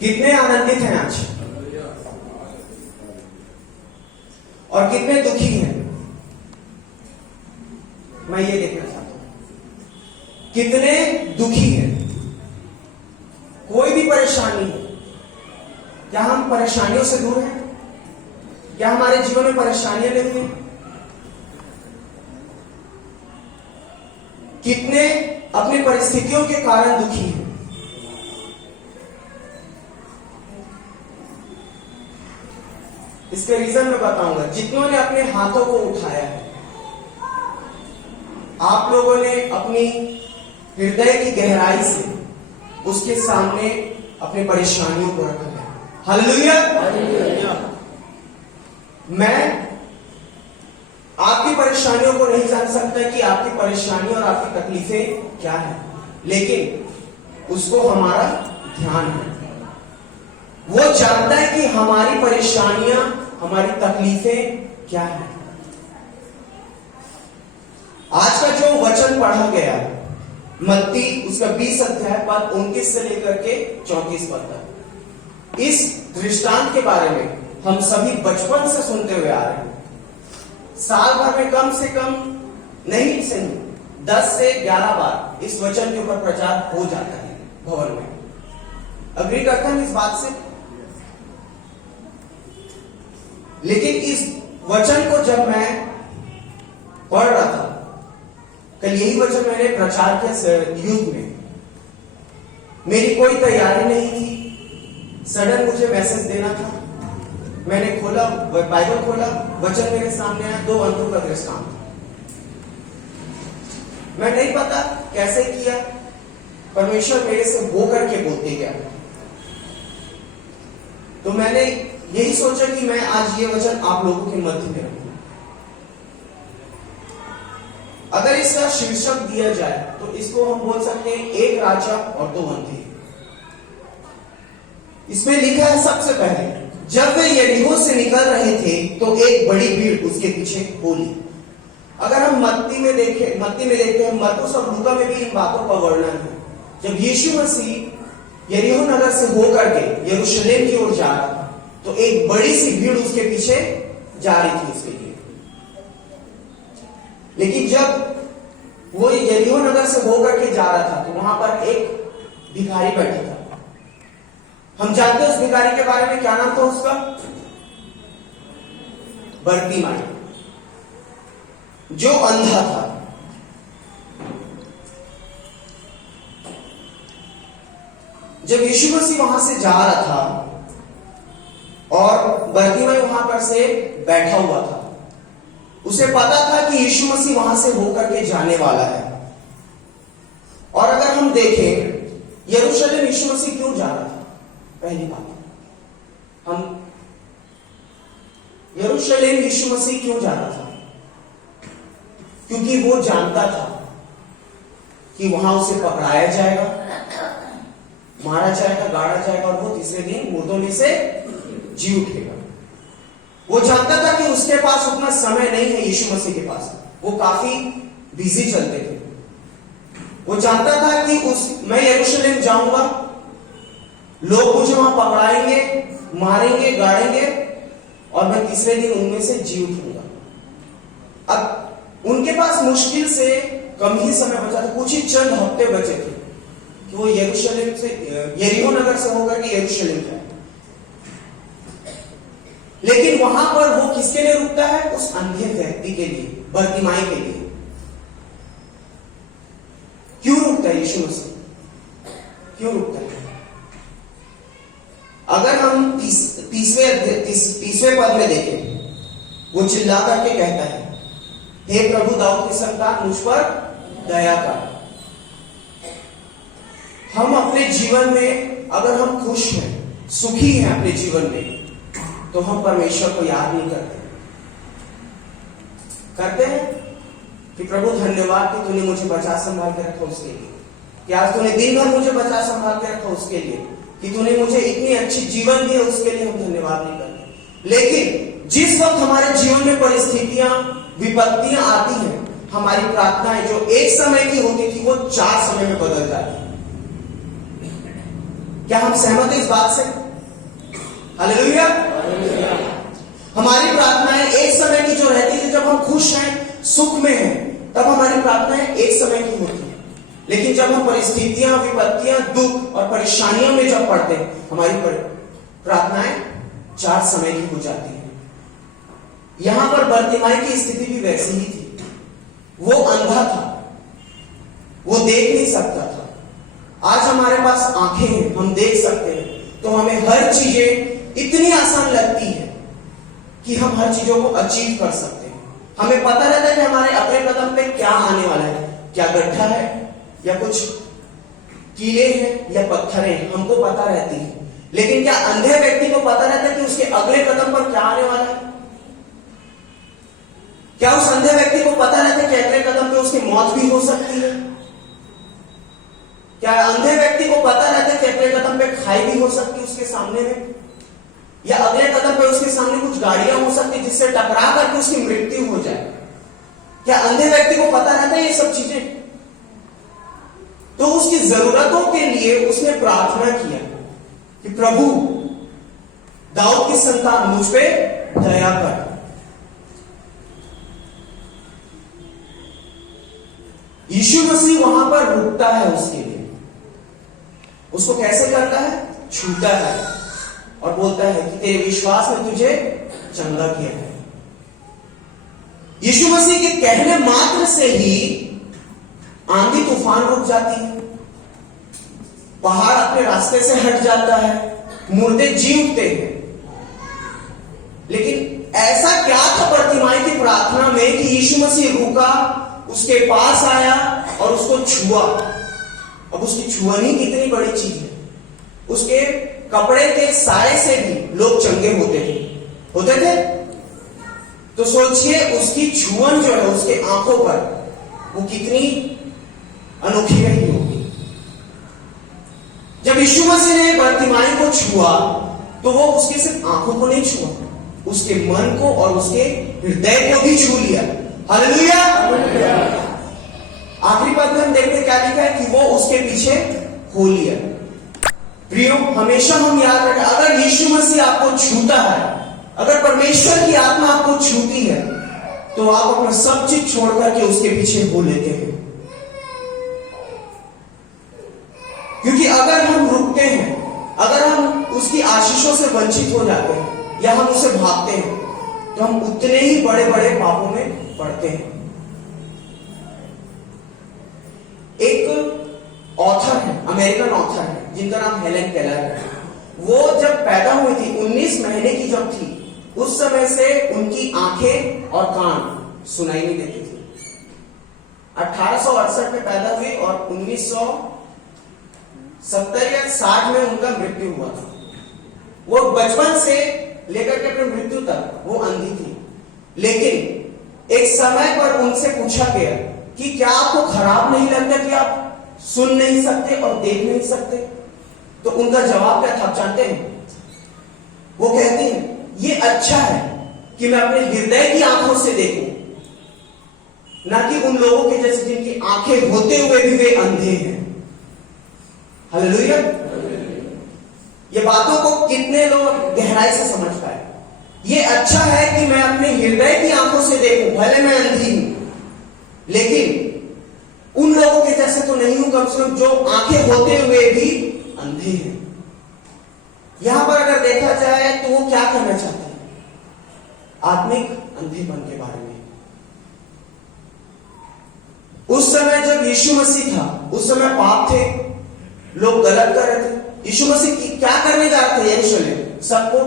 कितने आनंदित हैं आज और कितने दुखी हैं? मैं ये देखना चाहता हूं कितने दुखी हैं। कोई भी परेशानी हो, क्या हम परेशानियों से दूर हैं? क्या हमारे जीवन में परेशानियां नहीं हैं? कितने अपनी परिस्थितियों के कारण दुखी हैं? इसके रीजन मैं बताऊंगा। जितनों ने अपने हाथों को उठाया है, आप लोगों ने अपनी हृदय की गहराई से उसके सामने अपनी परेशानियों को रखा है। हालेलुया। मैं आपकी परेशानियों को नहीं जान सकता कि आपकी परेशानी और आपकी तकलीफें क्या है, लेकिन उसको हमारा ध्यान है। वो जानता है कि हमारी परेशानियां, हमारी तकलीफें क्या है। आज का जो वचन पढ़ा गया मत्ती उसका 20 अध्याय पद 29 से लेकर के 34 पद तक, इस दृष्टांत के बारे में हम सभी बचपन से सुनते हुए आ रहे हैं। साल भर में कम से कम नहीं से 10 से 11 बार इस वचन के ऊपर प्रचार हो जाता है भवन में। अग्री करते हैं इस बात से? लेकिन इस वचन को जब मैं पढ़ रहा था, कल यही वचन मैंने प्रचार किया यूथ में, मेरी कोई तैयारी नहीं थी। सडन मुझे मैसेज देना था, मैंने खोला, बाइबल खोला, वचन मेरे सामने आया, 2 अंधों का दृष्टांत। मैं नहीं पता कैसे किया, परमेश्वर मेरे से वो करके बोलते गया। तो मैंने यही सोचा कि मैं आज ये वचन आप लोगों के मध्य में रखूं। अगर इसका शीर्षक दिया जाए तो इसको हम बोल सकते हैं एक राजा और 2 अंधे। इसमें लिखा है सबसे पहले, जब वे यरीहो से निकल रहे थे तो एक बड़ी भीड़ उसके पीछे बोली। अगर हम मत्ती में देखते हैं, मत्ती और लूका में भी इन बातों का वर्णन है। जब यीशु मसीह यरीहो नगर से होकर के यरूशलेम की ओर जा रहा था तो एक बड़ी सी भीड़ उसके पीछे जा रही थी उसके लिए। लेकिन जब वो यरीहो नगर से होकर के जा रहा था तो वहां पर एक भिखारी बैठा था। हम जानते हैं उस भिखारी के बारे में, क्या नाम था उसका? बरतिमाई, जो अंधा था। जब यीशु मसीह वहां से जा रहा था और बरतिमाई वहां पर से बैठा हुआ था, उसे पता था कि यीशु मसीह वहां से होकर के जाने वाला है। और अगर हम देखें यरूशलेम यीशु मसीह क्यों जा रहा था? पहली बात, हम यरूशलेम यीशु मसीह क्यों जा रहा था? क्योंकि वो जानता था कि वहां उसे पकड़ाया जाएगा, मारा जाएगा, गाड़ा जाएगा और वो तीसरे दिन मुर्दों में से जी उठेगा। वो जानता था कि उसके पास उतना समय नहीं है यीशु मसीह के पास, वो काफी बिजी चलते थे। वो जानता था कि मैं यरूशलेम जाऊंगा, लोग मुझे वहां पकड़ाएंगे, मारेंगे, गाड़ेंगे और मैं तीसरे दिन उनमें से जी उठूंगा। अब उनके पास मुश्किल से कम ही समय बचा था, कुछ ही चंद हफ्ते बचे थे कि वो यरूशलेम से, यरीहो नगर से होकर के यरूशलेम जाए। लेकिन वहां पर वो किसके लिए रुकता है? उस अंधे व्यक्ति के लिए, बरतिमाई के लिए। क्यों रुकता है यीशु मसीह? क्यों रुकता है? अगर हम तीसवें पद में देखें, वो चिल्ला करके कहता है, हे प्रभु दाऊद की संतान, मुझ पर दया कर। हम अपने जीवन में अगर हम खुश हैं, सुखी हैं अपने जीवन में, तो हम परमेश्वर को याद नहीं करते हैं कि प्रभु धन्यवाद कि तूने मुझे बचा संभाल के रखा उसके लिए, कि आज तूने दिन भर मुझे बचा संभाल के रखा उसके लिए, कि तूने मुझे इतनी अच्छी जीवन दी, उसके लिए हम धन्यवाद नहीं करते। लेकिन जिस वक्त हमारे जीवन में परिस्थितियां, विपत्तियां आती हैं, हमारी प्रार्थनाएं जो एक समय की होती थी वो 4 समय में बदल जाती है। क्या हम सहमत हैं इस बात से? हालेलुया। हमारी प्रार्थनाएं एक समय की जो रहती है, जब हम खुश हैं, सुख में हैं, तब हमारी प्रार्थनाएं एक समय की होती है। लेकिन जब हम परिस्थितियां, विपत्तियां, दुख और परेशानियों में जब पड़ते हैं, हमारी प्रार्थनाएं 4 समय की हो जाती है। यहां पर बर्तिमाई की स्थिति भी वैसी ही थी। वो अंधा था, वो देख नहीं सकता था। आज हमारे पास आंखें हैं, हम देख सकते हैं, तो हमें हर चीजें इतनी आसान लगती है कि हम हर चीजों को अचीव कर सकते हैं। हमें पता रहता है कि हमारे अगले कदम पे क्या आने वाला है, क्या गड्ढा है या कुछ कीले हैं या पत्थर हैं, हमको पता रहती है। लेकिन क्या अंधे व्यक्ति को पता रहता है कि उसके अगले कदम पर क्या आने वाला है? क्या उस अंधे व्यक्ति को पता रहता है कि अगले कदम पे उसकी मौत भी हो सकती है? क्या अंधे व्यक्ति को पता रहता है कि अगले कदम पे खाई भी हो सकती है उसके सामने में, या अगले कदम पे उसके सामने कुछ गाड़ियां हो सकती जिससे टकरा करके उसकी मृत्यु हो जाए? क्या अंधे व्यक्ति को पता रहता है ये सब चीजें? तो उसकी जरूरतों के लिए उसने प्रार्थना किया कि प्रभु, दाऊद की संतान, मुझ पे दया कर। यीशु मसीह वहां पर रुकता है उसके लिए। उसको कैसे करता है? छूता है और बोलता है कि तेरे विश्वास ने तुझे चंगा किया है। यीशु मसीह के कहने मात्र से ही आंधी तूफान रुक जाती है, पहाड़ अपने रास्ते से हट जाता है, मुर्दे जी उठते हैं। लेकिन ऐसा क्या था बर्तिमाई की प्रार्थना में कि यीशु मसीह रुका, उसके पास आया और उसको छुआ। अब उसकी छुआनी कितनी बड़ी चीज है। उसके कपड़े के साए से भी लोग चंगे होते थे। तो सोचिए उसकी छुअन जो है उसके आंखों पर, वो कितनी अनोखी रही होगी। जब यीशु मसीह ने बर्तिमाई को छुआ तो वो उसके सिर्फ आंखों को नहीं छुआ, उसके मन को और उसके हृदय को भी छू लिया। हालेलुया। आखिरी पद में हम देखते क्या लिखा है कि वो उसके पीछे हो लिया। प्रियो, हमेशा हम याद रखें, अगर यीशु मसीह आपको छूता है, अगर परमेश्वर की आत्मा आपको छूती है, तो आप अपना सब चीज छोड़ करके उसके पीछे हो लेते हैं। क्योंकि अगर हम रुकते हैं, अगर हम उसकी आशीषों से वंचित हो जाते हैं या हम उसे भागते हैं, तो हम उतने ही बड़े बड़े पापों में पढ़ते हैं। एक ऑथर है, अमेरिकन ऑथर है, जिनका नाम हेलेन केलर है। वो जब पैदा हुई थी, 19 महीने की जब थी, उस समय से उनकी आंखें और कान सुनाई नहीं देती थी। 1868 में पैदा हुई और 1970 या 60 में उनका मृत्यु हुआ था। वो बचपन से लेकर के अपने मृत्यु तक वो अंधी थी। लेकिन एक समय पर उनसे पूछा गया कि क्या आपको खराब नहीं लगता कि आप सुन नहीं सकते और देख नहीं सकते? तो उनका जवाब क्या था, आप जानते हैं? वो कहती हैं, ये अच्छा है कि मैं अपने हृदय की आंखों से देखूं, ना कि उन लोगों के जैसे जिनकी आंखें होते हुए भी वे अंधे हैं। हालेलुया। ये बातों को कितने लोग गहराई से समझ पाए? ये अच्छा है कि मैं अपने हृदय की आंखों से देखूं, भले मैं अंधी हूं, लेकिन उन लोगों के जैसे तो नहीं हूं, कम से कम जो आंखें होते हुए भी अंधे हैं। यहां पर अगर देखा जाए तो वो क्या कहना चाहते हैं? आत्मिक अंधेपन के बारे में। उस समय जब यीशु मसीह था, उस समय पाप थे, लोग गलत कर रहे थे। यीशु मसीह क्या करने जा रहे थे यरूशलेम? सबको,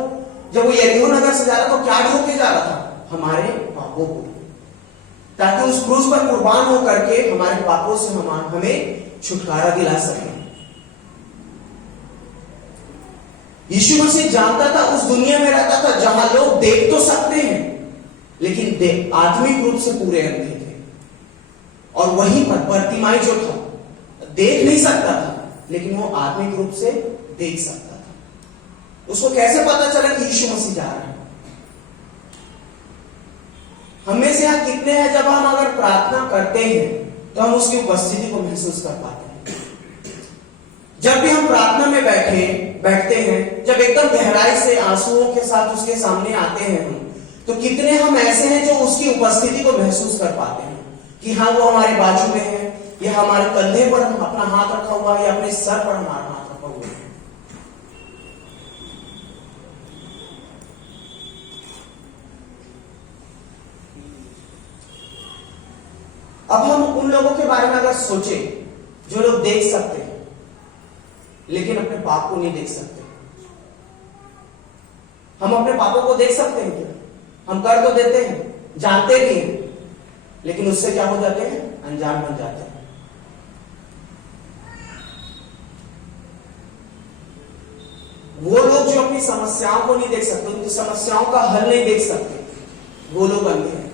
जब वो यरीहो नगर से जा रहा था, तो क्या ढोके जा रहा था? हमारे पापों को, ताकि उस क्रूस पर कुर्बान होकर के हमारे पापों से हमें छुटकारा दिला सके। यीशु मसीह जानता था, उस दुनिया में रहता था जहां लोग देख तो सकते हैं, लेकिन आत्मिक रूप से पूरे अंधे थे। और वहीं पर बर्तिमाई जो था, देख नहीं सकता था, लेकिन वो आत्मिक रूप से देख सकता था। उसको कैसे पता चला कि यीशु मसीह जा रहे हैं? हमें से यहां कितने हैं, जब हम अगर प्रार्थना करते हैं तो हम उसकी उपस्थिति को महसूस कर पाते हैं? जब भी हम प्रार्थना में बैठे बैठते हैं, जब एकदम गहराई से आंसुओं के साथ उसके सामने आते हैं हम, तो कितने हम ऐसे हैं जो उसकी उपस्थिति को महसूस कर पाते हैं कि हाँ वो हमारे बाजू में है, या हमारे कंधे पर अपना हाथ रखा हुआ है, या अपने सर पर हमारा हाथ रखा हुआ है। अब हम उन लोगों के बारे में अगर सोचे जो लोग देख सकते हैं लेकिन अपने पाप को नहीं देख सकते। हम अपने पापों को देख सकते हैं क्या? हम कर तो देते हैं, जानते भी हैं, लेकिन उससे क्या हो जाते हैं? अनजान बन जाते हैं। वो लोग जो अपनी समस्याओं को नहीं देख सकते, उनकी समस्याओं का हल नहीं देख सकते, वो लोग अंधे हैं।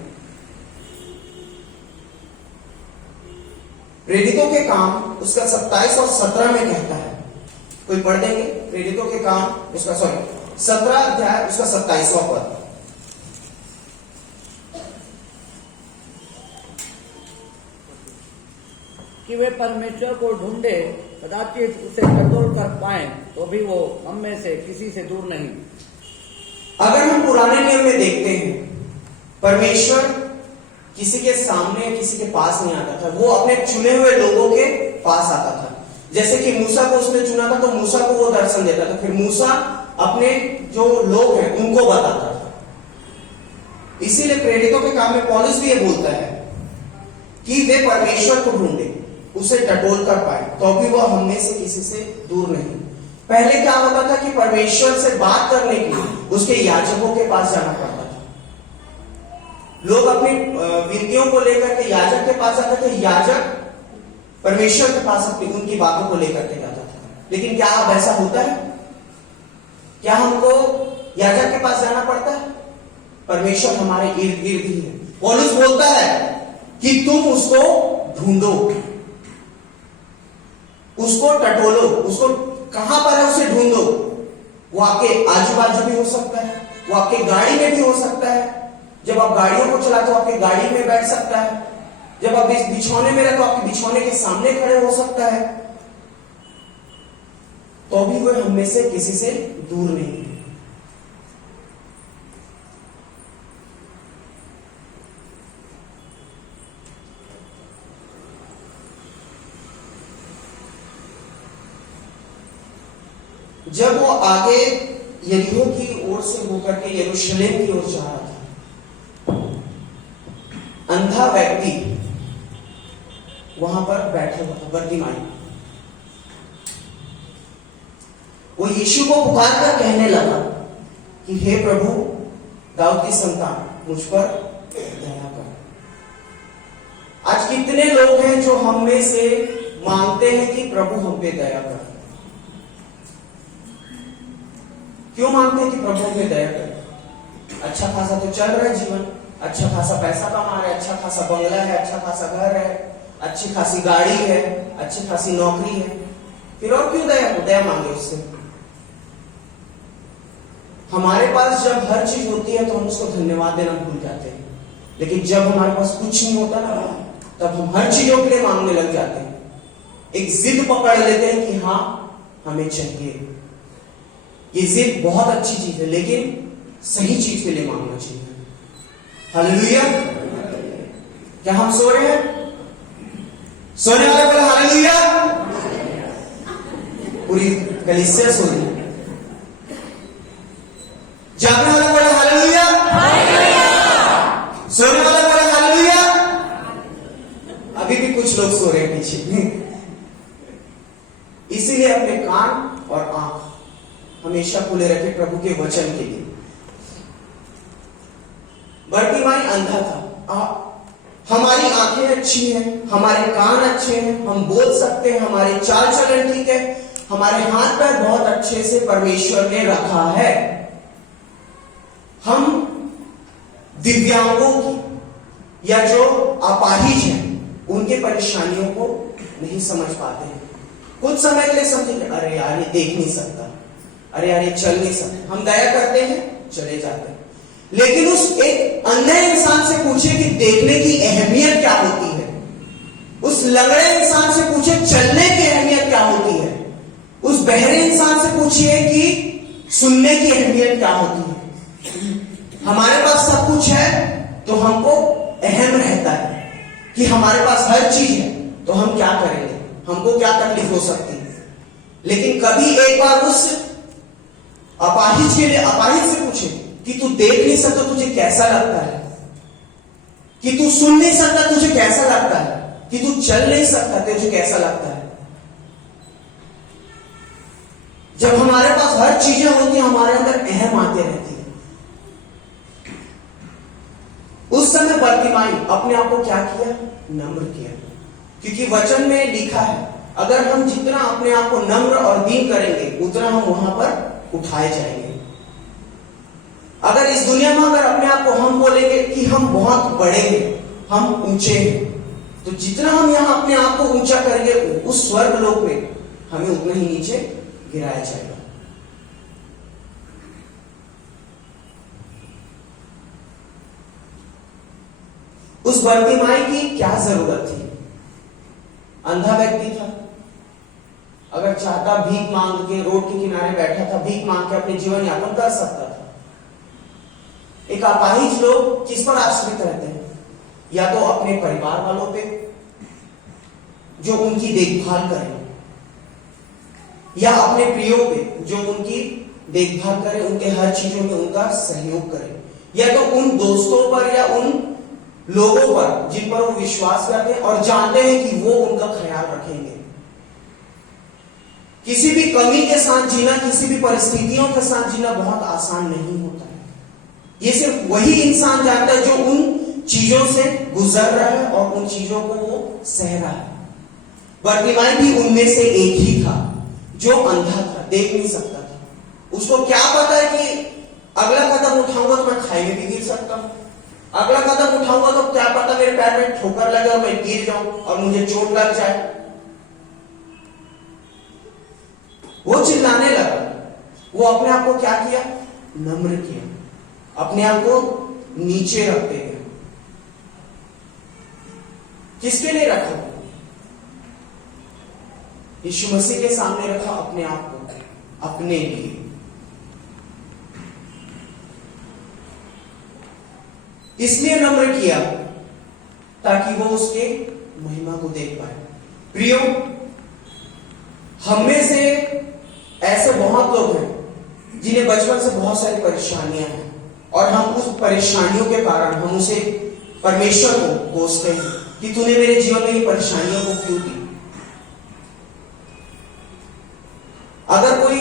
प्रेरितों के काम उसका 27 और 17 में कहता है, कोई पढ़ देंगे? प्रेरितों के काम उसका 17 अध्याय उसका 27वां पद। कि वे परमेश्वर को ढूंढे, कदाचित उसे टटोल कर पाए, तो भी वो हम में से किसी से दूर नहीं। अगर हम पुराने नियम में देखते हैं, परमेश्वर किसी के सामने, किसी के पास नहीं आता था, वो अपने चुने हुए लोगों के पास आता था। जैसे कि मूसा को उसने चुना था, तो मूसा को वो दर्शन देता था, फिर मूसा अपने जो लोग हैं उनको बताता था। इसीलिए प्रेरितों के काम में पौलुस भी ये बोलता है कि वे परमेश्वर को ढूंढे, उसे टटोल कर पाए, तो भी वह हम में से किसी से दूर नहीं। पहले क्या होता था कि परमेश्वर से बात करने के लिए उसके याजकों के पास जाना पड़ता था। लोग अपनी विनतियों को लेकर के याजक के पास जाते थे, याजक परमेश्वर के पास अपनी उनकी बातों को लेकर के जाता था। लेकिन क्या अब ऐसा होता है? क्या हमको याजक के पास जाना पड़ता है? परमेश्वर हमारे इर्द गिर्द ही है। पौलुस बोलता है कि तुम उसको ढूंढो, उसको टटोलो, उसको कहां पर है उसे ढूंढो। वो आपके आजू बाजू भी हो सकता है, वो आपके गाड़ी में भी हो सकता है। जब आप गाड़ियों को चलाते हो आपके गाड़ी में बैठ सकता है, जब आप बिछौने में रहते हो आपके बिछौने के सामने खड़े हो सकता है, तो भी वो हम में से किसी से दूर नहीं है। जब वो आगे यरीहो की ओर से होकर के यरूशलेम की ओर जा रहा था, अंधा व्यक्ति वहां पर बैठा हुआ था, बर्तिमाई। वो यीशु को पुकार कर कहने लगा कि हे प्रभु, दाऊद की संतान, मुझ पर दया कर। आज कितने लोग हैं जो हम में से मांगते हैं कि प्रभु हम पे दया कर। क्यों मांगते हैं कि प्रभु हम पे दया कर? अच्छा खासा तो चल रहा है जीवन, अच्छा खासा पैसा कमा रहे, अच्छा खासा बंगला है, अच्छा खासा घर है, अच्छी खासी गाड़ी है, अच्छी खासी नौकरी है, फिर और क्यों दया मांगे उससे? हमारे पास जब हर चीज होती है तो हम उसको धन्यवाद देना भूल जाते हैं, लेकिन जब हमारे पास कुछ नहीं होता ना, तब हम हर चीजों के लिए मांगने लग जाते हैं। एक जिद पकड़ लेते हैं कि हाँ हमें चाहिए। ये जिद बहुत अच्छी चीज है, लेकिन सही चीज के लिए मांगना चाहिए। हालेलुया। क्या हम सो रहे हैं? सोने वाले बोले हालेलुया। पूरी कलीसिया सो रही है। जागने वाला बोले हालेलुया। सोने वाला बोले हालेलुया। अभी भी कुछ लोग सो रहे हैं पीछे। इसीलिए अपने कान और आंख हमेशा खुले रखे प्रभु के वचन के लिए। बर्तिमाई अंधा था। हमारी आंखें अच्छी हैं, हमारे कान अच्छे हैं, हम बोल सकते हैं, हमारे चाल चलन ठीक है, हमारे हाथ पैर बहुत अच्छे से परमेश्वर ने रखा है। हम दिव्यांगों की या जो अपाहिज हैं उनके परेशानियों को नहीं समझ पाते हैं। कुछ समय के लिए समझेंगे, अरे यार ये देख नहीं सकता, अरे यार ये चल नहीं सकता, हम दया करते हैं, चले जाते हैं। लेकिन उस एक अंधे इंसान से पूछे कि देखने की अहमियत क्या होती है, उस लंगड़े इंसान से पूछे चलने की अहमियत क्या होती है, उस बहरे इंसान से पूछिए कि सुनने की अहमियत क्या होती है। हमारे पास सब कुछ है तो हमको अहम रहता है कि हमारे पास हर चीज है, तो हम क्या करेंगे, हमको क्या तकलीफ हो सकती है। लेकिन कभी एक बार उस अपाहिज के लिए अपाहिज से पूछे कि तू देख नहीं सकता, तुझे कैसा लगता है, कि तू सुन नहीं सकता, तुझे कैसा लगता है, कि तू चल नहीं सकता, तुझे कैसा लगता है। जब हमारे पास हर चीजें होती हैं, हमारे अंदर अहम आते रहती है। उस समय बर्तिमाई अपने आप को क्या किया, नम्र किया, क्योंकि वचन में लिखा है अगर हम जितना अपने आप को नम्र और दीन करेंगे उतना हम वहां पर उठाए जाएंगे। अगर इस दुनिया में अगर अपने आप को हम बोलेंगे कि हम बहुत बड़े हैं, हम ऊंचे हैं, तो जितना हम यहां अपने आप को ऊंचा करेंगे उस स्वर्ग लोक में हमें उतना ही नीचे गिराया जाएगा। उस बर्तिमाई की क्या जरूरत थी? अंधा व्यक्ति था, अगर चाहता भीख मांग के रोड के किनारे बैठा था, भीख मांग के अपने जीवन यापन कर सकता था। एक अपाहिज लोग किस पर आश्रित रहते हैं? या तो अपने परिवार वालों पे जो उनकी देखभाल करें, या अपने प्रियो पे जो उनकी देखभाल करे, उनके हर चीजों में उनका सहयोग करे, या तो उन दोस्तों पर या उन लोगों पर जिन पर वो विश्वास करते हैं और जानते हैं कि वो उनका ख्याल रखेंगे। किसी भी कमी के साथ जीना, किसी भी परिस्थितियों के साथ जीना बहुत आसान नहीं होता है। ये सिर्फ वही इंसान जानता है जो उन चीजों से गुजर रहा है और उन चीजों को वो सह रहा है। बर्तिमाई भी उनमें से एक ही था जो अंधा था, देख नहीं सकता था। उसको क्या पता है कि अगला कदम उठाऊंगा तो मैं खाई में भी गिर सकता हूं, अगला कदम उठाऊंगा तो क्या पता मेरे पैर में ठोकर लगे और मैं गिर जाऊं और मुझे चोट लग जाए। वो चिल्लाने लगा। वो अपने आप को क्या किया, नम्र किया, अपने आप को नीचे रखते गए। किसके लिए रखा? यीशु मसीह के सामने रखा अपने आप को, अपने लिए। इसलिए नम्र किया ताकि वो उसके महिमा को देख पाए। प्रियो, हम में से ऐसे बहुत लोग हैं जिन्हें बचपन से बहुत सारी परेशानियां हैं और हम उस परेशानियों के कारण हम उसे परमेश्वर को कोसते हैं कि तूने मेरे जीवन में ये परेशानियों को क्यों दी। अगर कोई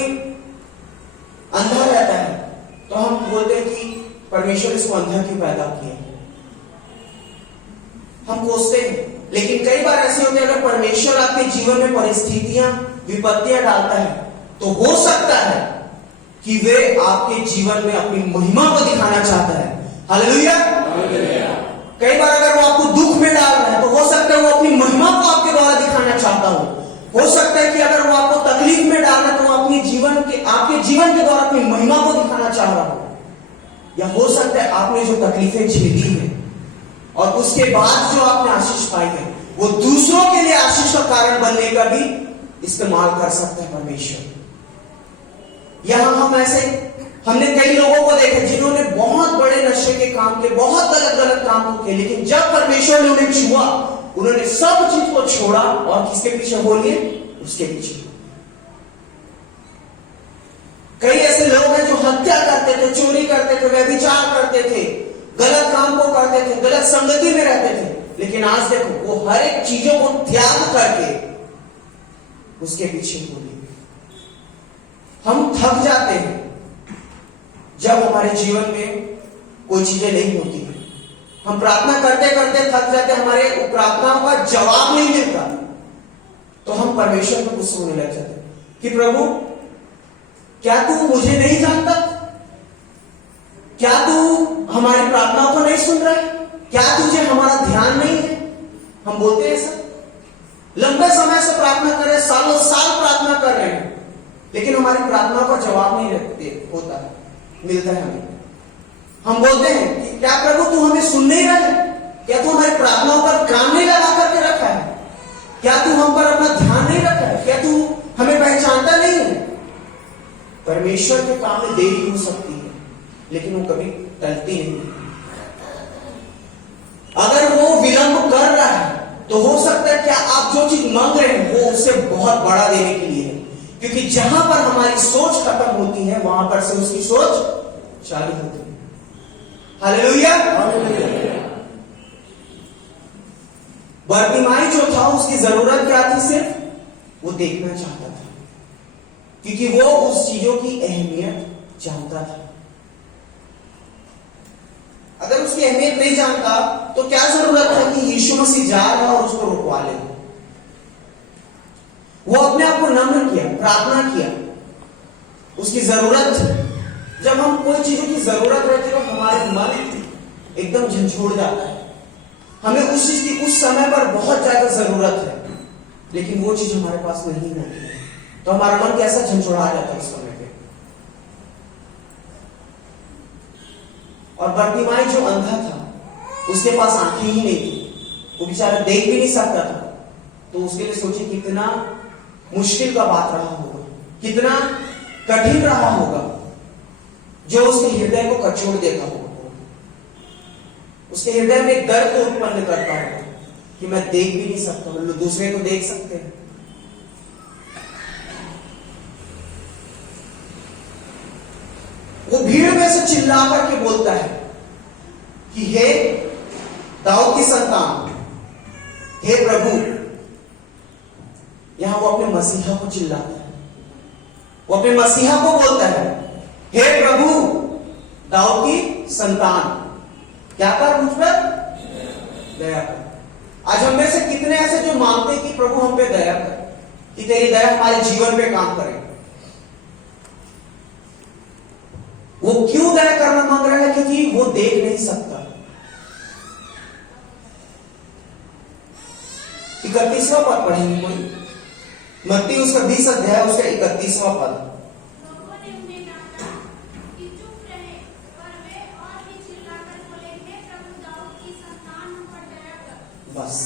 अंधा रहता है तो हम बोलते हैं कि परमेश्वर इसको अंधा क्यों पैदा किया, हम कोसते हैं। लेकिन कई बार ऐसे होते हैं अगर परमेश्वर आपके जीवन में परिस्थितियां विपत्तियां डालता है तो हो सकता है कि वे आपके जीवन में अपनी महिमा को दिखाना चाहता है। हालेलुया। कई बार अगर वो आपको दुख में डाल रहा है तो हो सकता है वो अपनी महिमा को आपके द्वारा दिखाना चाहता हो सकता है कि अगर वो आपको तकलीफ में डाल रहा है तो वो अपने जीवन के आपके जीवन के द्वारा अपनी महिमा को दिखाना चाह रहा हो। या हो सकता है आपने जो तकलीफें झेली है और उसके बाद जो आपने आशीष पाई है वो दूसरों के लिए आशीष का कारण बनने का भी इस्तेमाल कर सकता है परमेश्वर। यहां हमने कई लोगों को देखा जिन्होंने बहुत बड़े नशे के काम किए, बहुत गलत गलत काम किए, लेकिन जब परमेश्वर ने उन्हें छुआ उन्होंने सब चीज को छोड़ा और किसके पीछे हो लिए, उसके पीछे। कई ऐसे लोग हैं जो हत्या करते थे, चोरी करते थे, व्यभिचार करते थे, गलत काम को करते थे, गलत संगति में रहते थे, लेकिन आज देखो वो हर एक चीजों को त्याग करके उसके पीछे हो लिए। हम थक जाते हैं जब हमारे जीवन में कोई चीजें नहीं होती है। हम प्रार्थना करते करते थक जाते, हमारे प्रार्थनाओं का जवाब नहीं मिलता तो हम परमेश्वर को गुस्सा होने लग जाते कि प्रभु क्या तू मुझे नहीं जानता, क्या तू हमारी प्रार्थनाओं को नहीं सुन रहा है, क्या तुझे हमारा ध्यान नहीं है। हम बोलते हैं ऐसा, लंबे समय से प्रार्थना कर रहे, सालों साल प्रार्थना कर रहे हैं, लेकिन हमारी प्रार्थनाओं का जवाब नहीं होता है, मिलता है हमें। हम बोलते हैं कि क्या प्रभु तू हमें सुन नहीं रहा है, क्या तू हमारी प्रार्थनाओं पर कान नहीं लगा करके रखा है, क्या तू हम पर अपना ध्यान नहीं रखा है, क्या तू हमें पहचानता नहीं है। परमेश्वर के काम में देरी हो सकती है, लेकिन वो कभी टलती नहीं। अगर वो विलंब कर रहा है तो हो सकता है क्या आप जो चीज मांग रहे हैं वो उससे बहुत बड़ा देने के लिए है, क्योंकि जहां पर हमारी सोच खत्म होती है वहां पर से उसकी सोच चालू होती है। हालेलुया। बरतिमाई जो था उसकी जरूरत क्या थी? सिर्फ वो देखना चाहता था, क्योंकि वो उस चीजों की अहमियत जानता था। अगर उसकी अहमियत नहीं जानता तो क्या जरूरत है कि यीशु मसीह जा रहा और उसको रुकवा ले। वो अपने आप को नम्र किया, प्रार्थना किया, उसकी जरूरत थी। जब हम कोई चीजों की जरूरत रहती है तो हमारे मन एकदम झंझोड़ जाता है। हमें उस चीज की उस समय पर बहुत ज्यादा जरूरत है, लेकिन वो चीज हमारे पास नहीं होती है, तो हमारा मन कैसा झंझोड़ा जाता है उस समय पे। और बरतिमाई जो अंधा था, उसके पास आंखें ही नहीं थी, वो बेचारा देख भी नहीं सकता था। तो उसके लिए सोचिए कितना मुश्किल का बात रहा होगा, कितना कठिन रहा होगा, जो उसके हृदय को कचोड़ देता होगा। उसके हृदय में एक दर्द को उत्पन्न करता होगा कि मैं देख भी नहीं सकता, दूसरे को देख सकते हैं। वो भीड़ में से चिल्ला करके बोलता है कि हे दाऊद की संतान, हे प्रभु। यहां वो अपने मसीहा को चिल्लाता है, वो अपने मसीहा को बोलता है, हे प्रभु दाऊद की संतान, क्या कर मुझ पर दया कर। आज हम में से कितने ऐसे जो मांगते कि प्रभु हम पे दया कर, कि तेरी दया हमारे जीवन पे काम करे। वो क्यों दया करना मांग रहा है? क्योंकि वो देख नहीं सकता। 31वां पद पढ़ेंगे कोई? मत्ती उसका 20 अध्याय उसका 31वां पद। बस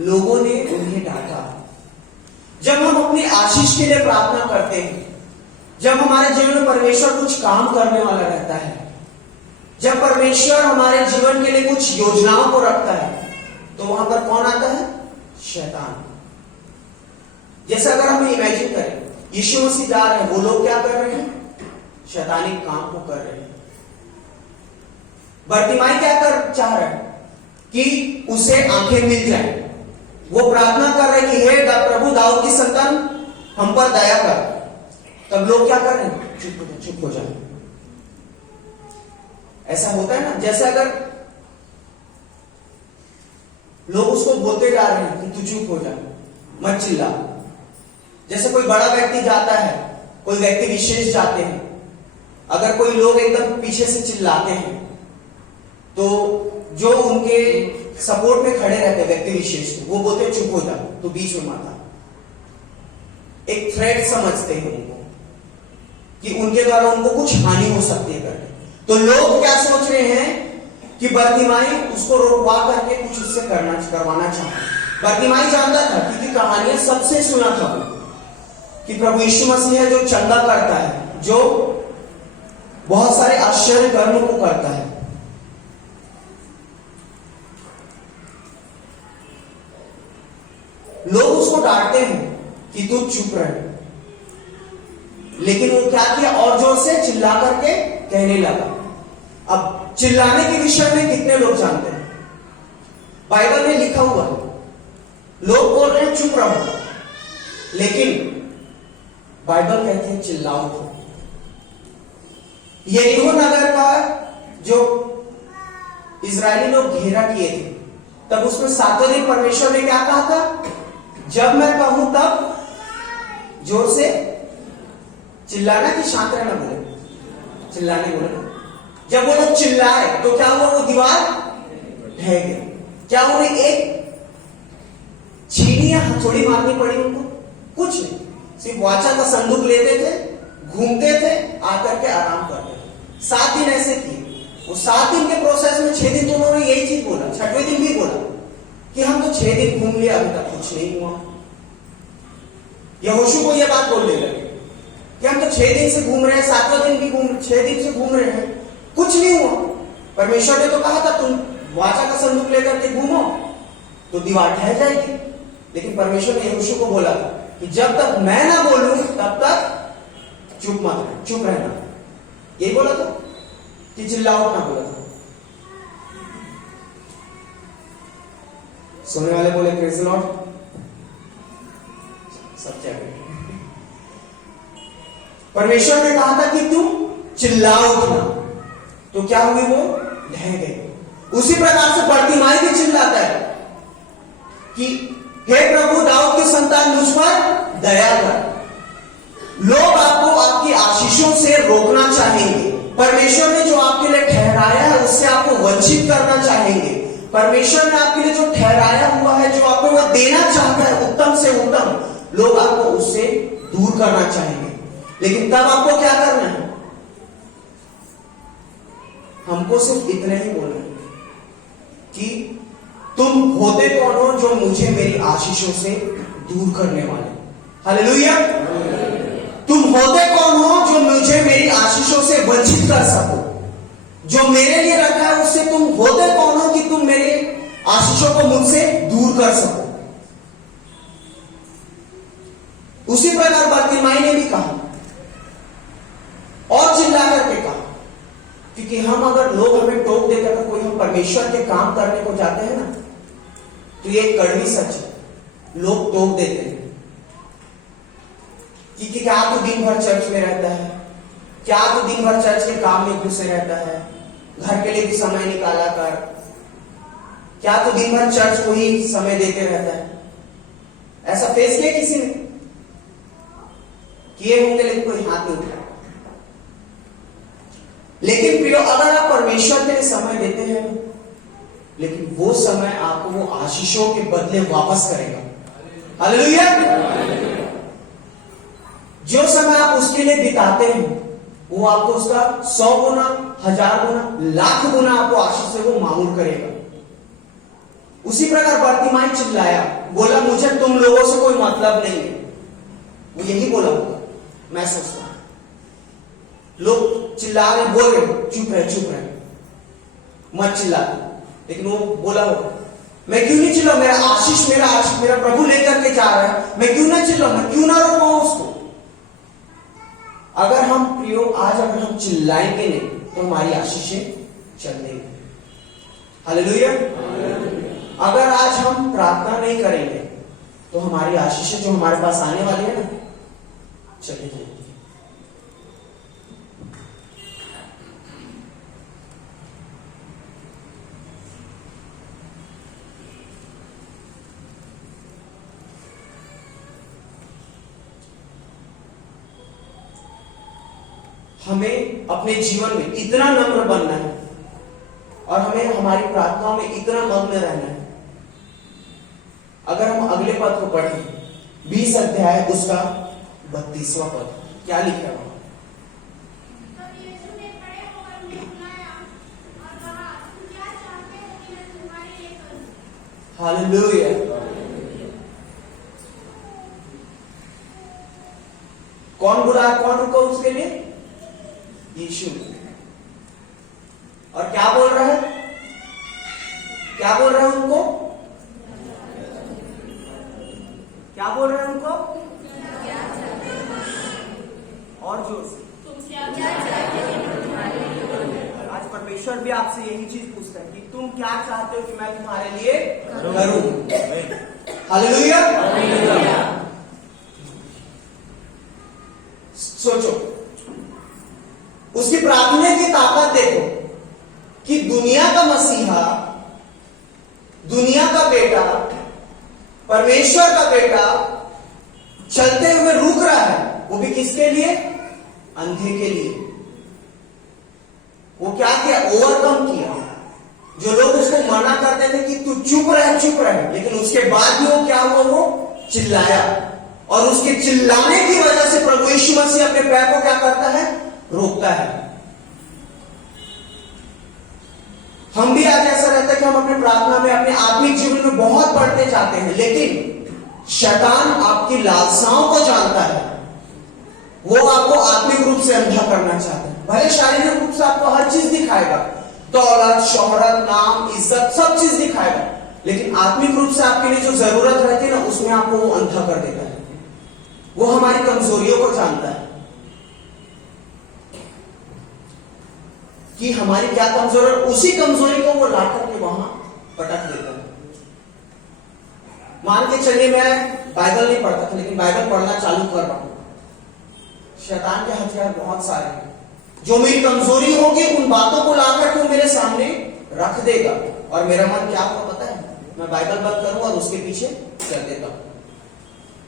लोगों ने उन्हें डांटा। जब हम अपनी आशीष के लिए प्रार्थना करते हैं, जब हमारे जीवन में परमेश्वर कुछ काम करने वाला रहता है, जब परमेश्वर हमारे जीवन के लिए कुछ योजनाओं को रखता है, तो वहां पर कौन आता है? शैतान। जैसे अगर हम इमेजिन करें यीशु मसीह जा रहे हैं, वो लोग क्या कर रहे हैं? शैतानी काम को कर रहे हैं। बरतिमाई क्या कर चाह रहा है? कि उसे आंखें मिल जाए। वो प्रार्थना कर रहे कि हे प्रभु दाऊद की संतान हम पर दया कर। तब लोग क्या कर रहे हैं? चुप हो जाए। ऐसा होता है ना, जैसे अगर लोग उसको बोलते जा रहे हैं कि तू चुप हो जा, मत चिल्ला। जैसे कोई बड़ा व्यक्ति जाता है, कोई व्यक्ति विशेष जाते हैं, अगर कोई लोग एकदम पीछे से चिल्लाते हैं तो जो उनके सपोर्ट में खड़े रहते हैं व्यक्ति विशेष, वो बोलते हैं चुप हो जा, तो बीच में मत आ। एक थ्रेट समझते हैं उनको कि उनके द्वारा उनको कुछ हानि हो सकती है करके। तो लोग क्या सोच रहे हैं कि बरतिमाई उसको रोकवा करके कुछ उससे करवाना चाहते। बरतिमाई जानता था, क्योंकि कहानियां सबसे सुना था कि प्रभु यीशु मसीह है जो चंगा करता है, जो बहुत सारे आश्चर्य कर्मों को करता है। लोग उसको डांटते हैं कि तू चुप रहे, लेकिन वो क्या किया? और जोर से चिल्ला करके कहने लगा। अब चिल्लाने के विषय में कितने लोग जानते हैं? बाइबल में लिखा हुआ है, लोग बोल रहे हैं चुप रहो, लेकिन बाइबल कहते हैं चिल्लाओ तो। यरीहो नगर का जो इजरायली लोग घेरा किए थे, तब उसमें 7वें दिन परमेश्वर ने क्या कहा था? जब मैं कहूं तब जोर से चिल्लाना कि शांत रहना बोले? चिल्लाने बोले। जब वो लोग चिल्लाए तो क्या हुआ? वो दीवार ढह गई। क्या उन्हें एक छीनी या हथौड़ी मारनी पड़ी उनको? कुछ नहीं, सिर्फ वाचा का संदूक लेते थे, घूमते थे, आकर के आराम करते थे। 7 दिन ऐसे किए। वो 7 दिन के प्रोसेस में 6 दिन तो उन्होंने यही चीज बोला, 6वें दिन भी बोला कि हम तो 6 दिन घूम लिया, अभी तक कुछ नहीं हुआ। यहोशू को यह बात बोलने लगे कि हम तो 6 दिन से घूम रहे हैं, 7वां दिन भी 6 दिन से घूम रहे हैं, कुछ नहीं हुआ। परमेश्वर ने तो कहा था तुम वाचा का संदूक लेकर के घूमो तो दीवार ढह जाएगी। लेकिन परमेश्वर ने यहोशू को बोला कि जब तक मैं ना बोलूं तब तक चुप रहना। यही बोला था कि चिल्लाओ ना बोला था। सुनने वाले बोले प्रेज़ द लॉर्ड। सब क्या करें। परमेश्वर ने कहा था कि तुम चिल्लाओ ना, तो क्या हुई? वो ढह गए। उसी प्रकार से बर्तिमाई भी चिल्लाता है कि हे प्रभु, दाऊद की संतान, मुझ पर दया कर। लोग आपको आपकी आशीषों से रोकना चाहेंगे। परमेश्वर ने जो आपके लिए ठहराया है उससे आपको वंचित करना चाहेंगे। परमेश्वर ने आपके लिए जो ठहराया हुआ है, जो आपको वो देना चाहता है उत्तम से उत्तम, लोग आपको उससे दूर करना चाहेंगे। लेकिन तब आपको क्या करना है? हमको सिर्फ इतना ही बोलना है कि तुम होते कौन हो जो मुझे मेरी आशीषों से दूर करने वाले। हालेलुया। तुम होते कौन हो जो मुझे मेरी आशीषों से वंचित कर सको? जो मेरे लिए रखा है उससे तुम होते कौन हो कि तुम मेरे आशीषों को मुझसे दूर कर सको? उसी प्रकार बर्तिमाई ने भी कहा और चिल्ला करके कहा, क्योंकि हम अगर लोग हमें टोक देकर तो कोई हम परमेश्वर के काम करने को जाते हैं ना, तो ये एक कड़वी सच है। लोग टोक देते हैं कि क्या तो दिन भर चर्च में रहता है, क्या तो दिन भर चर्च के काम में घुसे रहता है, घर के लिए भी समय निकाला कर, क्या तो दिन भर चर्च को ही समय देते रहता है। ऐसा फेस किया किसी ने? किए होंगे लेकिन कोई हाथ नहीं उठाया। लेकिन प्रियो, अगर आप परमेश्वर के लिए समय देते हैं, लेकिन वो समय आपको वो आशीषों के बदले वापस करेगा। हालेलुया। जो समय आप उसके लिए बिताते हैं वो आपको उसका 100 गुना, 1000 गुना, लाख गुना आपको आशीष से वो मामूल करेगा। उसी प्रकार बर्तिमाई चिल्लाया, बोला मुझे तुम लोगों से कोई मतलब नहीं है। वो यही बोला होगा, मैं सोचता हूं। लोग चिल्ला रहे, बोल रहे, चुप रहे, मत चिल्ला। लेकिन वो बोला होगा, मैं क्यों नहीं चिल्लाऊं? मेरा आशीष मेरा प्रभु लेकर के जा रहा है, मैं क्यों ना चिल्लाऊं? मैं क्यों ना रोकूं उसको? अगर हम प्रियो आज अगर हम चिल्लाएंगे नहीं तो हमारी आशीषें चल देंगी। हालेलुया। अगर आज हम प्रार्थना नहीं करेंगे तो हमारी आशीषें जो हमारे पास आने वाली है ना, चली जाएंगी। हमें अपने जीवन में इतना नम्र बनना है और हमें हमारी प्रार्थनाओं में इतना मग्न रहना है। अगर हम अगले पद को पढ़ें, 20 अध्याय उसका 32वां पद, क्या लिखा है? हालेलुया। कौन बुलाया, कौन रुका उसके लिए? यीशु। और क्या बोल रहा है? क्या बोल रहा है उनको? क्या बोल रहे हैं उनको? और जोर से। आज परमेश्वर भी आपसे यही चीज पूछता है कि तुम क्या चाहते हो कि मैं तुम्हारे लिए करूं? हालेलुया। सोचो, उसकी प्रार्थना की ताकत देखो कि दुनिया का मसीहा, दुनिया का बेटा, परमेश्वर का बेटा चलते हुए रुक रहा है। वो भी किसके लिए? अंधे के लिए। वो क्या किया? ओवरकम किया। जो लोग उसको मना करते थे कि तू चुप रहे, लेकिन उसके बाद भी वो क्या हुआ? वो चिल्लाया, और उसके चिल्लाने की वजह से प्रभु यीशु मसीह अपने पैर को क्या करता है? रोकता है। हम भी आज ऐसा रहता है कि हम अपनी प्रार्थना में, अपने आत्मिक जीवन में बहुत बढ़ते जाते हैं, लेकिन शैतान आपकी लालसाओं को जानता है, वो आपको आत्मिक रूप से अंधा करना चाहता है। भले शारीरिक रूप से आपको हर चीज दिखाएगा, दौलत, शोहरत, नाम, इज्जत, सब चीज दिखाएगा, लेकिन आत्मिक रूप से आपके लिए जो जरूरत रहती है ना, उसमें आपको वो अंधा कर देता है। वो हमारी कमजोरियों को जानता है कि हमारी क्या कमजोरी है, उसी कमजोरी को वो ला करके वहां पटक देता है। मान के चलिए मैं बाइबल नहीं पढ़ता था, लेकिन बाइबल पढ़ना चालू कर रहा हूं। शैतान के हथियार बहुत सारे हैं। जो मेरी कमजोरी होगी उन बातों को लाकर के मेरे सामने रख देगा, और मेरा मन क्या होगा पता है, मैं बाइबल बंद करूं और उसके पीछे चल देता हूं।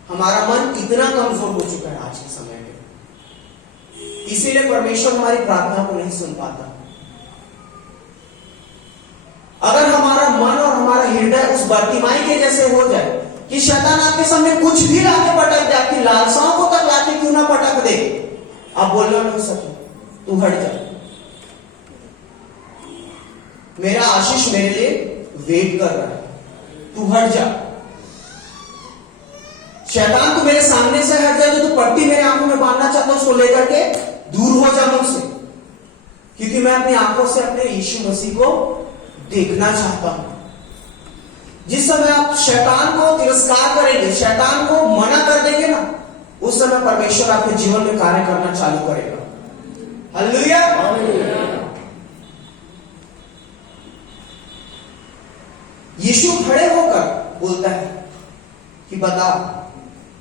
हमारा मन इतना कमजोर हो चुका है आज के समय में, इसीलिए परमेश्वर हमारी प्रार्थना को नहीं सुन पाता। अगर हमारा मन और हमारा हृदय उस बर्तिमाई के जैसे हो जाए कि शैतान आपके सामने कुछ भी लाके पटक दे, आपकी लालसाओं को तक लाके क्यों ना पटक दे, आप बोलना नहीं सके, तू हट जा, मेरा आशीष मेरे लिए वेट कर रहा है, तू हट जा। शैतान तू मेरे सामने से हट जाए, तो तू पट्टी मेरे आंखों में बांधना चाहता, उसको लेकर के दूर हो जा मुझसे, क्योंकि मैं अपनी आंखों से अपने यीशु मसीह को देखना चाहता हूं। जिस समय आप शैतान को तिरस्कार करेंगे, शैतान को मना कर देंगे ना, उस समय परमेश्वर आपके जीवन में कार्य करना चालू करेगा। हालेलुया। यीशु खड़े होकर बोलता है कि बता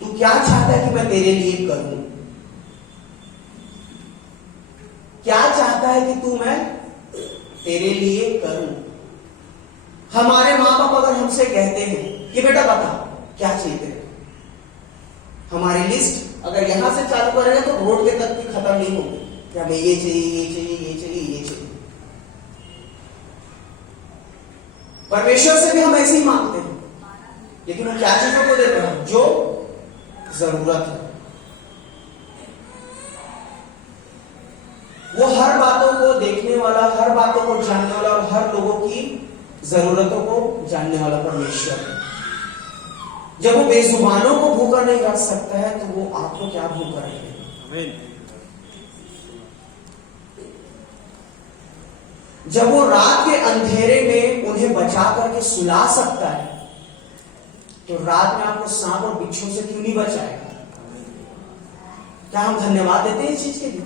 तू क्या चाहता है कि मैं तेरे लिए करूं, क्या चाहता है कि तू मैं तेरे लिए करूं। हमारे मां बाप अगर हमसे कहते हैं कि बेटा बता क्या चाहिए तेरे, हमारी लिस्ट अगर यहां से चालू करेंगे तो रोड के तक भी खत्म नहीं होगी कि हमें ये चाहिए, ये चाहिए, ये चाहिए, ये चाहिए। परमेश्वर से भी हम ऐसे ही मांगते हैं, लेकिन वो क्या चीजों को देते हैं, जो जरूरत है। वो हर बातों को देखने वाला, हर बातों को जानने वाला और हर लोगों की जरूरतों को जानने वाला परमेश्वर है। जब वो बेजुबानों को भूखा नहीं रख सकता है, तो वो आपको क्या भूखा रखेगा। जब वो रात के अंधेरे में उन्हें बचा करके सुला सकता है, तो रात में आपको सांप और बिच्छू से क्यों नहीं बचाएगा। क्या हम धन्यवाद देते हैं इस चीज के लिए?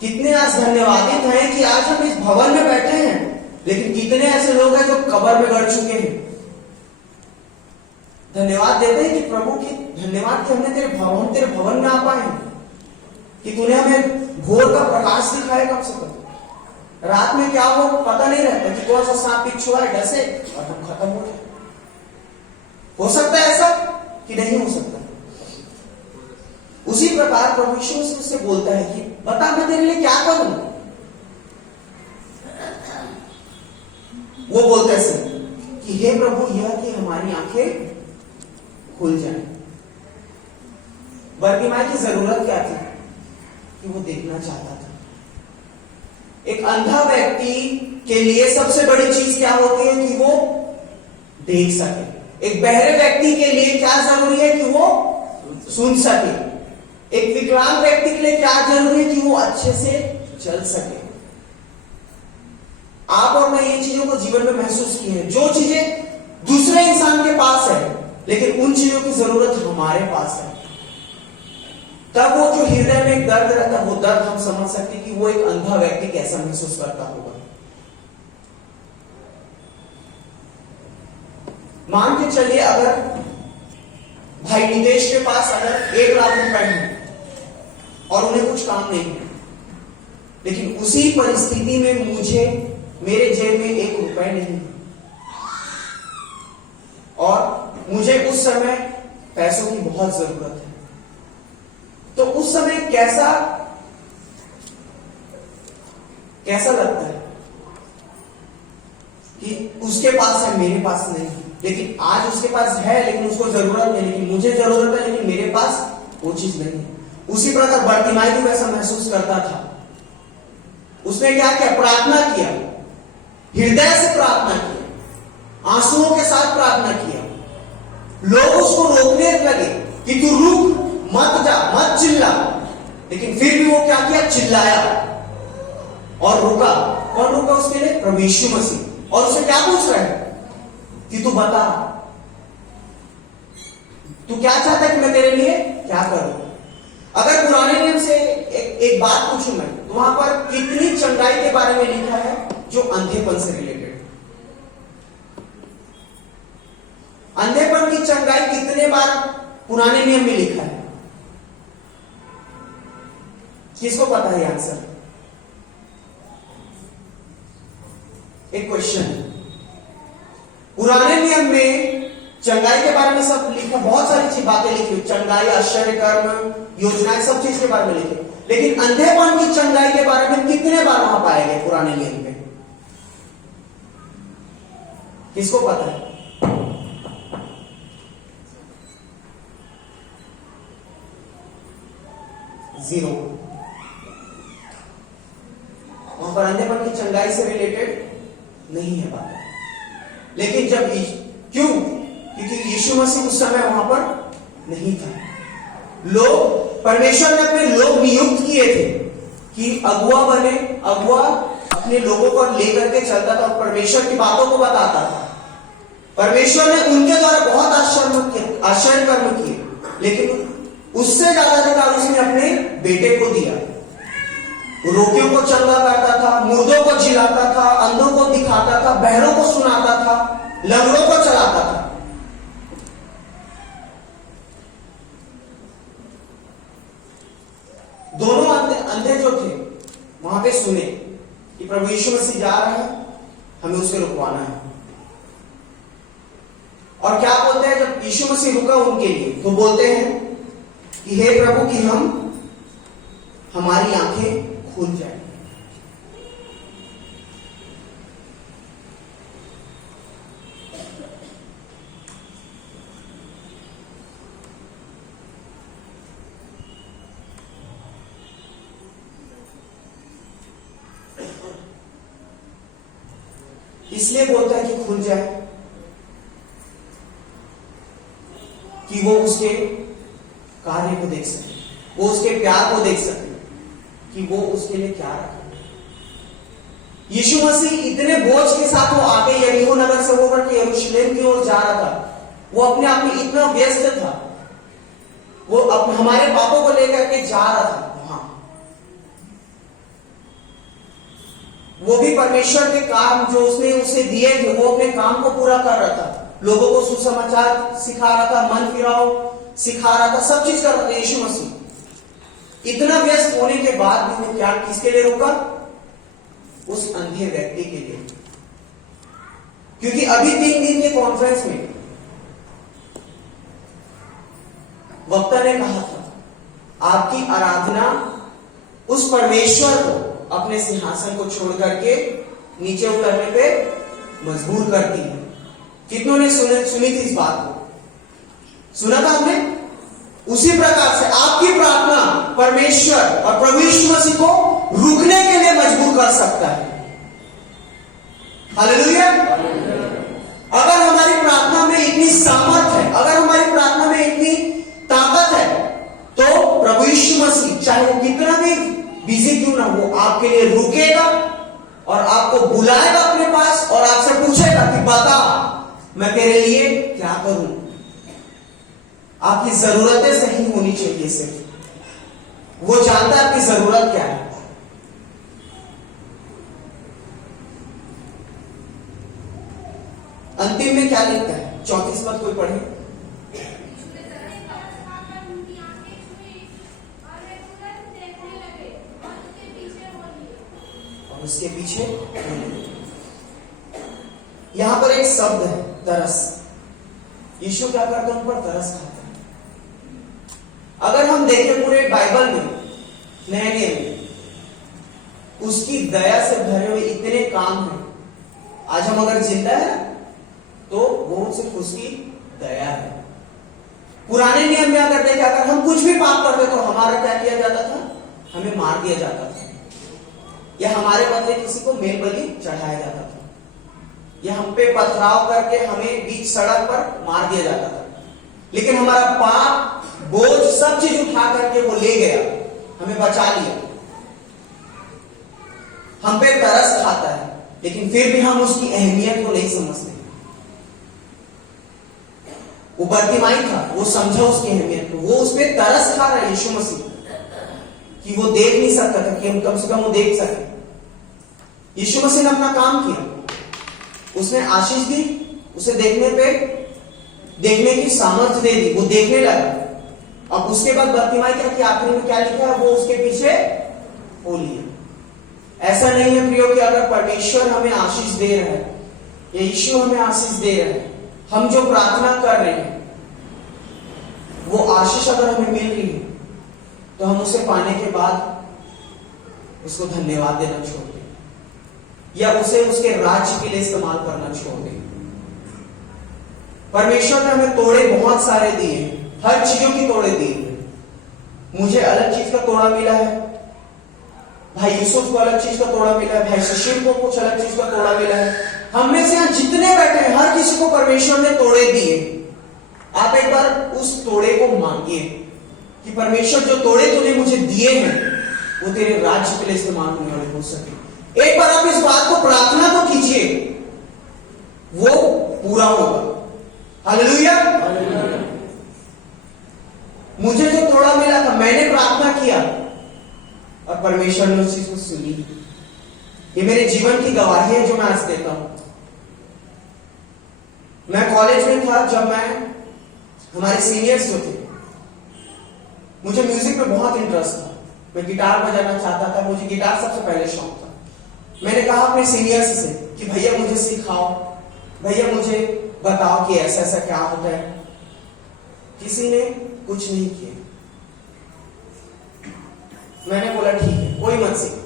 कितने आज धन्यवादित हैं कि आज हम इस भवन में बैठे हैं, लेकिन कितने ऐसे लोग हैं जो कब्र में गड़ चुके हैं। धन्यवाद देते हैं कि प्रभु की धन्यवाद कि हमने तेरे भवन में आ पाए, कि तूने हमें भोर का प्रकाश दिखाया। कम से कम रात में क्या हो पता नहीं रहता, कि कौन सा सांप बिच्छू है डसे और हम खत्म हो जाए। हो सकता है ऐसा कि नहीं हो सकता। उसी प्रकार प्रभु यीशु मसीह उससे बोलता है कि बता मैं तेरे लिए क्या करूं। वो बोलता है कि हे प्रभु, यह कि हमारी आंखें खुल जाए। बर्तिमाई की जरूरत क्या थी? कि वो देखना चाहता था। एक अंधा व्यक्ति के लिए सबसे बड़ी चीज क्या होती है? कि वो देख सके। एक बहरे व्यक्ति के लिए क्या जरूरी है? कि वो सुन सके। एक विकलांग व्यक्ति के लिए क्या जरूरी है? कि वो अच्छे से चल सके। आप और मैं ये चीजों को जीवन में महसूस की है, जो चीजें दूसरे इंसान के पास है, लेकिन उन चीजों की जरूरत हमारे पास है। तब वो जो हृदय में एक दर्द रहता है, वो दर्द हम समझ सकते कि वो एक अंधा व्यक्ति कैसा महसूस करता होगा। मान के चलिए अगर भाई नितेश के पास अगर 1 लाख रुपए है और उन्हें कुछ काम नहीं है, लेकिन उसी परिस्थिति में मेरे जेब में 1 रुपए नहीं है और मुझे उस समय पैसों की बहुत जरूरत है, तो उस समय कैसा लगता है कि उसके पास है, मेरे पास नहीं। लेकिन आज उसके पास है, लेकिन उसको जरूरत नहीं, लेकिन मुझे जरूरत है, लेकिन मेरे पास वो चीज नहीं है। उसी प्रकार बर्तिमाई भी वैसा महसूस करता था। उसने क्या किया? प्रार्थना किया, हृदय से प्रार्थना किया, आंसुओं के साथ प्रार्थना किया। लोग उसको रोकने लगे कि तू रुक, मत जा, मत चिल्ला, लेकिन फिर भी वो क्या किया? चिल्लाया और रुका। कौन रुका उसके लिए? प्रभु यीशु मसीह। और उसे क्या पूछ रहा है कि तू बता, तू क्या चाहता है कि मैं तेरे लिए क्या करूं? अगर पुराने नियम से एक बात पूछूं मैं, तो वहां पर कितनी चंगाई के बारे में लिखा है जो अंधेपन से रिलेटेड? अंधेपन की चंगाई कितने बार पुराने नियम में लिखा है? किसको पता है आंसर? एक क्वेश्चन। पुराने नियम में चंगाई के बारे में सब लिखा, बहुत सारी बातें लिखी, चंगाई, आश्चर्य कर्म, योजनाएं, सब चीज के बारे में लिखे, लेकिन अंधेपन की चंगाई के बारे में कितने बार वहां पाए गए पुराने नियम में? किसको पता है? जीरो। वहां पर अंधेपन की चंगाई से रिलेटेड नहीं है बात। लेकिन जब क्यों? क्योंकि यीशु मसीह उस समय वहां पर नहीं था। लोग, परमेश्वर ने अपने लोग नियुक्त किए थे कि अगुआ बने, अगुआ अपने लोगों को लेकर के चलता था और परमेश्वर की बातों को बताता था। परमेश्वर ने उनके द्वारा बहुत आश्चर्य कर्म किए, लेकिन उससे ज्यादा अधिकार उसने अपने बेटे को दिया। रोगियों को चंगा करता था, मुर्दों को जिलाता था, अंधों को दिखाता था, बहरों को सुनाता था, लंगड़ों को चलाता था। दोनों अंधे जो थे वहां पे सुने कि प्रभु यीशु मसीह जा रहा है, हमें उसे रुकवाना है। और क्या बोलते हैं जब यीशु मसीह रुका उनके लिए? तो बोलते हैं कि हे प्रभु, कि हमारी आंखें खुल जाए। इसलिए बोलता है कि खुल जाए कि वो उसके कार्य को देख सके, वो उसके प्यार को देख सके कि वो उसके लिए क्या रखा। यीशु मसीह इतने बोझ के साथ वो आगे यरीहो नगर से होकर के यरूशलेम की ओर जा रहा था। वो अपने आप में इतना व्यस्त था, वो हमारे पापों को लेकर के जा रहा था वहां। वो भी परमेश्वर के काम जो उसने उसे दिए थे, वो अपने काम को पूरा कर रहा था। लोगों को सुसमाचार सिखा रहा था, मन फिराओ सिखा रहा था, सब चीज कर रहा था यीशु मसीह। इतना व्यस्त होने के बाद भी वो क्या, किसके लिए रुका? उस अंधे व्यक्ति के लिए। क्योंकि अभी 3 दिन के कॉन्फ्रेंस में वक्ता ने कहा था, आपकी आराधना उस परमेश्वर को अपने सिंहासन को छोड़ करके नीचे उतरने पे मजबूर करती है। कितनों ने सुनी थी इस बात को? सुना था हमने? उसी प्रकार से आपकी प्रार्थना परमेश्वर और प्रभु यीशु मसीह को रुकने के लिए मजबूर कर सकता है। हालेलुया। अगर हमारी प्रार्थना में इतनी सामर्थ है, अगर हमारी प्रार्थना में इतनी ताकत है, तो प्रभु यीशु मसीह चाहे वो कितना भी बिजी क्यों ना हो, आपके लिए रुकेगा और आपको बुलाएगा अपने पास और आपसे पूछेगा कि बता, मैं तेरे लिए क्या करूं। आपकी जरूरतें सही होनी चाहिए। सिर्फ वो जानता है आपकी जरूरत क्या है। अंतिम में क्या लिखता है? 34 पद कोई पढ़े। और उसके पीछे यहां पर एक शब्द है, तरस। यीशु क्या करते हैं? उन पर तरस खाते हैं। अगर हम देखें पूरे बाइबल में, नए नियम में, उसकी दया से भरे हुए इतने काम हैं। आज हम अगर जिंदा है तो वो सिर्फ उसकी दया है। पुराने नियम में अगर देखें, अगर हम कुछ भी पाप करते तो हमारा क्या किया जाता था? हमें मार दिया जाता था, या हमारे बदले किसी को मेल बलि चढ़ाया जाता था, या हम पे पथराव करके हमें बीच सड़क पर मार दिया जाता था। लेकिन हमारा पाप बोझ सब चीज उठा करके वो ले गया, हमें बचा लिया। हम पे तरस खाता है, लेकिन फिर भी हम उसकी अहमियत को नहीं समझते। वो बर्तिमाई था, वो समझा उसकी अहमियत को, वो उस पर तरस खा रहा है यीशु मसीह, कि वो देख नहीं सकता था, कि हम कम से कम वो देख सके। यीशु मसीह ने अपना काम किया, उसने आशीष दी, उसे देखने की सामर्थ्य दे दी, वो देखने लगा। अब उसके बाद बर्तिमाई क्या कि आखिर में क्या लिखा है, वो उसके पीछे हो लिया। ऐसा नहीं है प्रियो कि अगर परमेश्वर हमें आशीष दे रहा है या यीशु हमें आशीष दे रहा है, हम जो प्रार्थना कर रहे हैं वो आशीष अगर हमें मिल रही है, तो हम उसे पाने के बाद उसको धन्यवाद देना छोड़ दें या उसे उसके राज्य के लिए इस्तेमाल करना छोड़ दें। परमेश्वर ने हमें तोड़े बहुत सारे दिए, हर चीजों की तोड़े दिए। मुझे अलग चीज का तोड़ा मिला है, भाई यूसुफ को अलग चीज का तोड़ा मिला है, भाई सुशील को कुछ अलग चीज का तोड़ा मिला है। हम में से यहां जितने बैठे हैं, हर किसी को परमेश्वर ने तोड़े दिए। आप एक बार उस तोड़े को मांगिए कि परमेश्वर जो तोड़े तूने मुझे दिए हैं वो तेरे राज्य के लिए इस्तेमाल होने वाले हो सके। एक बार आप इस बात को प्रार्थना तो कीजिए, वो पूरा होगा। हालेलुया। मुझे जो तोड़ा मिला था, मैंने प्रार्थना किया और परमेश्वर ने उस चीज को सुनी। ये मेरे जीवन की गवाही है जो मैं आज देता हूं। मैं कॉलेज में था जब हमारे सीनियर्स जो थे, मुझे म्यूजिक में बहुत इंटरेस्ट था, मैं गिटार बजाना चाहता था, मुझे गिटार सबसे पहले शौक था। मैंने कहा अपने सीनियर्स से कि भैया मुझे सिखाओ, भैया मुझे बताओ कि ऐसा ऐसा क्या होता है। किसी ने कुछ नहीं किया। मैंने बोला ठीक है, कोई मत सीख।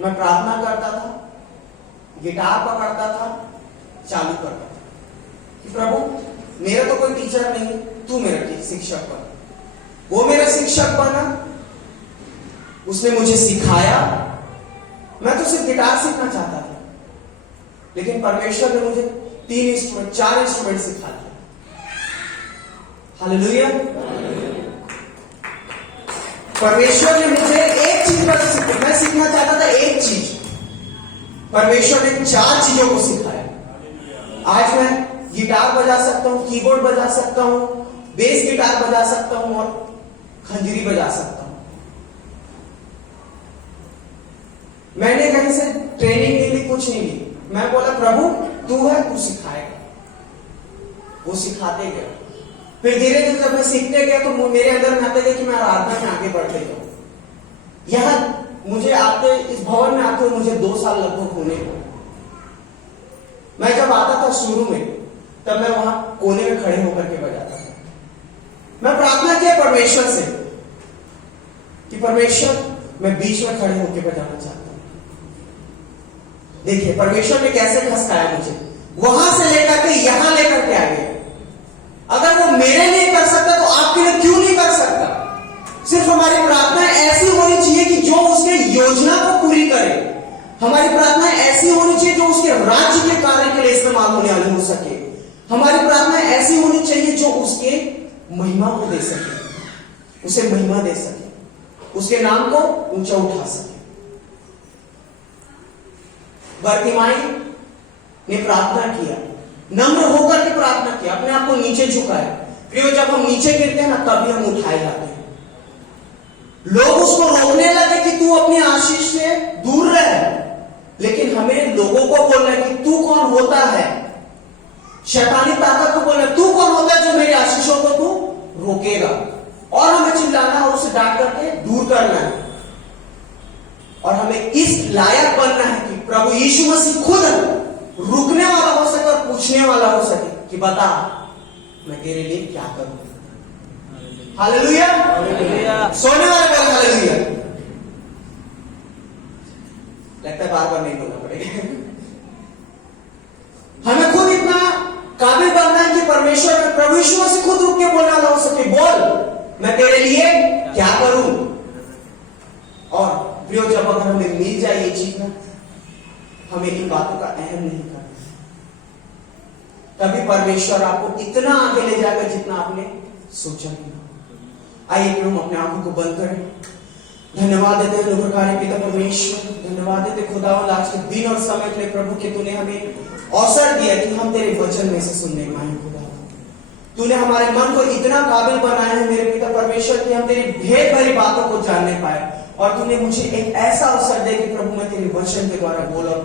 मैं प्रार्थना करता था, गिटार पकड़ता था, चालू करता था कि प्रभु मेरा तो कोई टीचर नहीं, तू मेरा शिक्षक बन। वो मेरा शिक्षक बना, उसने मुझे सिखाया। मैं तो सिर्फ गिटार सीखना चाहता था, लेकिन परमेश्वर ने मुझे 4 इंस्ट्रूमेंट सिखा दिया। हालेलुया। परमेश्वर ने मुझे एक चीज बस मैं सीखना चाहता था, एक चीज। परमेश्वर ने 4 चीजों को सिखाया। आज मैं गिटार बजा सकता हूं, कीबोर्ड बजा सकता हूं, बेस गिटार बजा सकता हूं और खंजरी बजा सकता हूं। मैंने कहीं से ट्रेनिंग के लिए कुछ नहीं ली। मैं बोला प्रभु तू है, तू सिखाएगा। वो सिखाते गया। फिर धीरे धीरे जब मैं सीखते गया तो मेरे अंदर में आते गया कि मैं आराधना में आगे बढ़ते जाऊं। यहां मुझे आते, इस भवन में आते हुए मुझे 2 साल लगभग होने को। मैं जब आता था शुरू में, तब मैं वहां कोने में खड़े होकर के बजाता था। मैं प्रार्थना किया परमेश्वर से कि परमेश्वर मैं बीच में खड़े होकर बजाना चाहता हूं। देखिए परमेश्वर ने कैसे खसकाया मुझे, वहां से लेकर के यहां लेकर के आ गया। अगर वो मेरे लिए कर सकता तो आपके लिए क्यों नहीं कर सकता। सिर्फ हमारी प्रार्थना ऐसी होनी चाहिए कि जो उसके योजना को पूरी करे। हमारी प्रार्थना ऐसी होनी चाहिए जो उसके राज्य के कार्य के लिए इस्तेमाल होने वाली हो सके। हमारी प्रार्थना ऐसी होनी चाहिए जो उसके महिमा को दे सके, उसे महिमा दे सके, उसके नाम को ऊंचा उठा सके। बर्तिमाई ने प्रार्थना किया, नम्र होकर के प्रार्थना किया, अपने आप को नीचे झुकाया। प्रियो जब हम नीचे गिरते हैं ना, तभी हम उठाए जाते हैं। लोग उसको रोकने लगे कि तू अपनी आशीष से दूर रह, लेकिन हमें लोगों को बोलना है कि तू कौन होता है। शैतानी ताकत को बोलना है तू कौन होता है जो मेरी आशीषों को तू रोकेगा। और हमें चिल्लाना और उसे डांट करके दूर करना है। और हमें इस लायक बनना है कि प्रभु यीशु मसीह खुद रुकने वाला हो सके और पूछने वाला हो सके कि बता मैं तेरे लिए क्या करूं। हालेलुया। सोने वाले बोल हालेलुया। लगता है बार बार नहीं बोलना पड़ेगा। हमें खुद इतना काबिल बनना है कि परमेश्वर प्रभु यीशु मसीह खुद रुक के बोलने वाला हो सके, बोल मैं तेरे लिए क्या करूं। और प्रियो जब अगर हमें मिल जाए ये चीज ना, हमें इन बातों का अहम नहीं करना। तभी परमेश्वर आपको इतना आगे ले जाएगा जितना आपने सोचा नहीं। आइए कि हम अपने आंखों को बंद करें। धन्यवाद देते हैं लोककारी पिता परमेश्वर, धन्यवाद देते खुदावंद आज के दिन और समय के लिए प्रभु कि तूने हमें अवसर दिया कि हम तेरे वचन में से सुनने पाए। खुदा तूने हमारे मन को इतना काबिल बनाया है मेरे पिता परमेश्वर कि हम तेरी भेद भरी बातों को जानने पाए, और तूने मुझे एक ऐसा अवसर दे कि प्रभु मैं तेरे वचन के द्वारा बोला